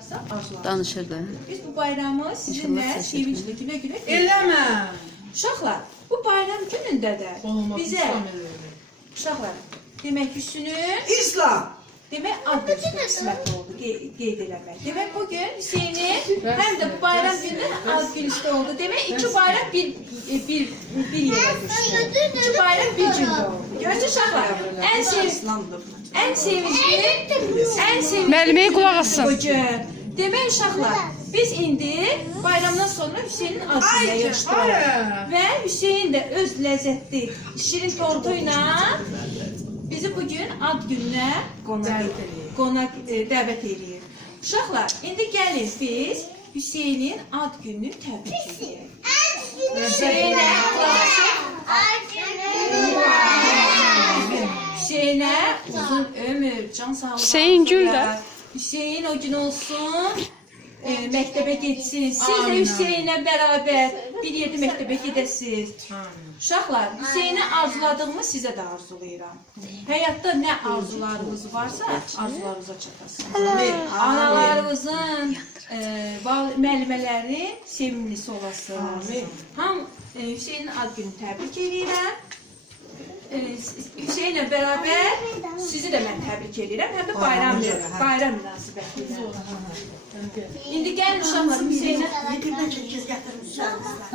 varsa arzular. Danışırdı. Biz bu bayramı sizinle sevinçli güle güle Eləmə. Uşaqlar, bu bayram günündə də bizə uşaqlar demək Hüsnün İslam. Demək ad qismət oldu qey- qeyd eləmək. Demək bu gün Hüseynin həm də bu bayram günü ad günüsü oldu. Demək iki bayram bir bir bir yerə düşdü. İki bayram bir gündə oldu. Görürsüz uşaqlar, ən sev İslamdır. ən sevincli, ən sevincli Müəlliməyə qulaq assın. bu gün. Demək uşaqlar, biz indi bayramdan sonra Hüseynin ad gününə yığışdırırıq. Ay. Və Hüseyn də öz ləzzətli şirin tortu ilə bizi bu gün ad gününə qonaq Dəvət edir. Qonaq e, dəvət edir. Uşaqlar, indi gəlin biz Hüseynin ad gününü təbrik edək. Hüseynə. Hüseynə uzun ömür, can sağlığı. Hüseyin Gül də. Hüseyin o gün olsun. E, məktəbə getsin. Siz də Amin. Hüseynlə bərabər bir yerdə məktəbə gedəsiniz. Uşaqlar, Hüseynə arzuladığımı sizə də arzulayıram. Həyatda nə arzularınız varsa, arzularınıza çatasınız. Analarımızın, e, müəllimələrin sevimlisi olasınız. Ham e, Hüseynin ad günü təbrik edirəm. E, Hüseynlə bərabər sizi də mən təbrik edirəm. Həm də bayram bayram münasibəti ilə. İndi gəlin uşaqlar Hüseynə Yetimden çekiz getirmişler.